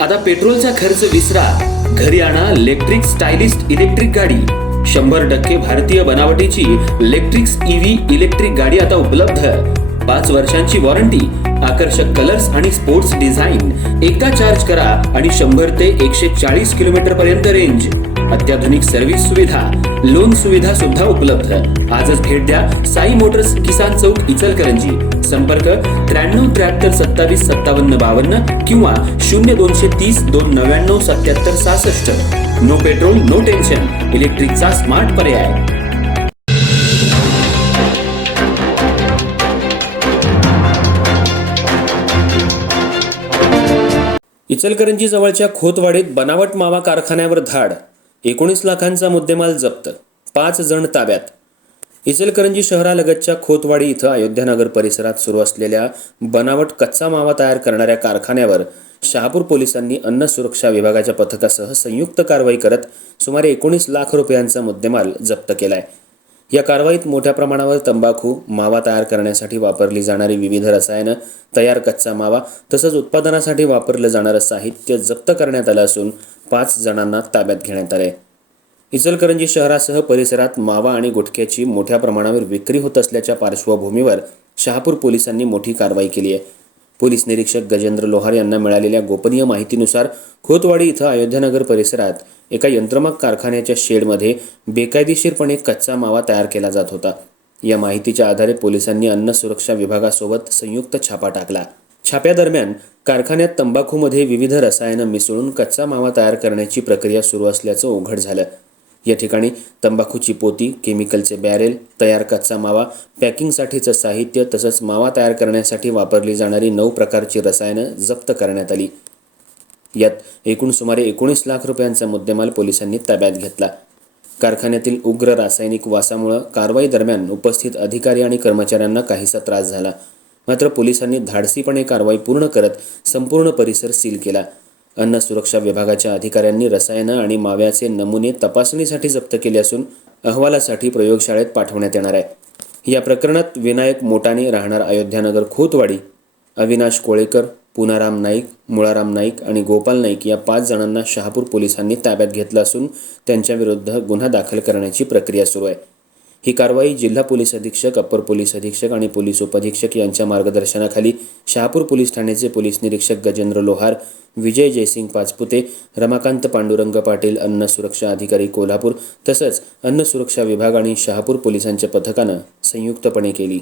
आता पेट्रोलचा खर्च विसरा, घरी आणा इलेक्ट्रिक स्टायलिस्ट इलेक्ट्रिक गाडी। 100% भारतीय बनावटीची इलेक्ट्रिक्स ईव्ही इलेक्ट्रिक गाडी आता उपलब्ध। 5 वर्षांची वॉरंटी, आकर्षक कलर्स आणि स्पोर्ट्स डिझाइन। एकदा चार्ज करा आणि 100 ते 140 किलोमीटर पर्यंत रेंज। अत्याधुनिक सर्व्हिस सुविधा, लोन सुविधा सुद्धा उपलब्ध। आजच भेट द्या साई मोटर्स, किसान चौक, इचलकरंजी। संपर्क 93 73 27 57 52 किंवा 0230 299 77 66। नो पेट्रोल नो टेन्शन, इलेक्ट्रिकचा स्मार्ट पर्याय। इचलकरंजी जवळच्या खोतवाडीत बनावट मावा कारखान्यावर धाड, 19 लाखांचा मुद्देमाल जप्त, 5 जण ताब्यात। इचलकरंजी शहरालगतच्या खोतवाडी इथं अयोध्यानगर परिसरात सुरू असलेल्या बनावट कच्चा मावा तयार करणाऱ्या कारखान्यावर शहापूर पोलिसांनी अन्न सुरक्षा विभागाच्या पथकासह संयुक्त कारवाई करत सुमारे 19 लाख रुपयांचा मुद्देमाल जप्त केलाय। या कारवाईत मोठ्या प्रमाणावर तंबाखू, मावा तयार करण्यासाठी वापरली जाणारी विविध रसायनं, तयार कच्चा मावा तसंच उत्पादनासाठी वापरलं जाणारं साहित्य जप्त करण्यात आलं असून 5 जणांना ताब्यात घेण्यात आले। इचलकरंजी शहरासह परिसरात मावा आणि गुटख्याची मोठ्या प्रमाणावर विक्री होत असल्याच्या पार्श्वभूमीवर शहापूर पोलिसांनी मोठी कारवाई केली आहे। पोलीस निरीक्षक गजेंद्र लोहार यांना मिळालेल्या गोपनीय माहितीनुसार खोतवाडी इथं अयोध्यानगर परिसरात एका यंत्रमाग कारखान्याच्या शेडमध्ये बेकायदेशीरपणे कच्चा मावा तयार केला जात होता। या माहितीच्या आधारे पोलिसांनी अन्न सुरक्षा विभागासोबत संयुक्त छापा टाकला। छाप्यादरम्यान कारखान्यात तंबाखूमध्ये विविध रसायनं मिसळून कच्चा मावा तयार करण्याची प्रक्रिया सुरू असल्याचं उघड झालं। या ठिकाणी तंबाखूची पोती, केमिकलचे बॅरेल, तयार कच्चा मावा, पॅकिंगसाठीचं साहित्य तसंच मावा तयार करण्यासाठी वापरली जाणारी 9 प्रकारची रसायनं जप्त करण्यात आली। यात एकूण सुमारे 19 लाख रुपयांचा मुद्देमाल पोलिसांनी ताब्यात घेतला। कारखान्यातील उग्र रासायनिक वासामुळे कारवाई दरम्यान उपस्थित अधिकारी आणि कर्मचाऱ्यांना काहीसा त्रास झाला। मात्र पोलिसांनी धाडसीपणे कारवाई पूर्ण करत संपूर्ण परिसर सील केला। अन्न सुरक्षा विभागाच्या अधिकाऱ्यांनी रसायनं आणि माव्याचे नमुने तपासणीसाठी जप्त केले असून अहवालासाठी प्रयोगशाळेत पाठवण्यात येणार आहे। या प्रकरणात विनायक मोटाने राहणार अयोध्यानगर खोतवाडी, अविनाश कोळेकर, पुनाराम नाईक, मुळाराम नाईक आणि गोपाल नाईक या 5 जणांना शहापूर पोलिसांनी ताब्यात घेतलं असून त्यांच्याविरुद्ध गुन्हा दाखल करण्याची प्रक्रिया सुरू आहे। ही कारवाई जिल्हा पोलीस अधीक्षक, अप्पर पोलीस अधीक्षक आणि पोलीस उपअधीक्षक यांच्या मार्गदर्शनाखाली शहापूर पोलीस ठाण्याचे पोलीस निरीक्षक गजेंद्र लोहार, विजय जयसिंग पाचपुते, रमाकांत पांडुरंग पाटील, अन्न सुरक्षा अधिकारी कोल्हापूर तसंच अन्न सुरक्षा विभाग आणि शहापूर पोलिसांच्या पथकानं संयुक्तपणे केली।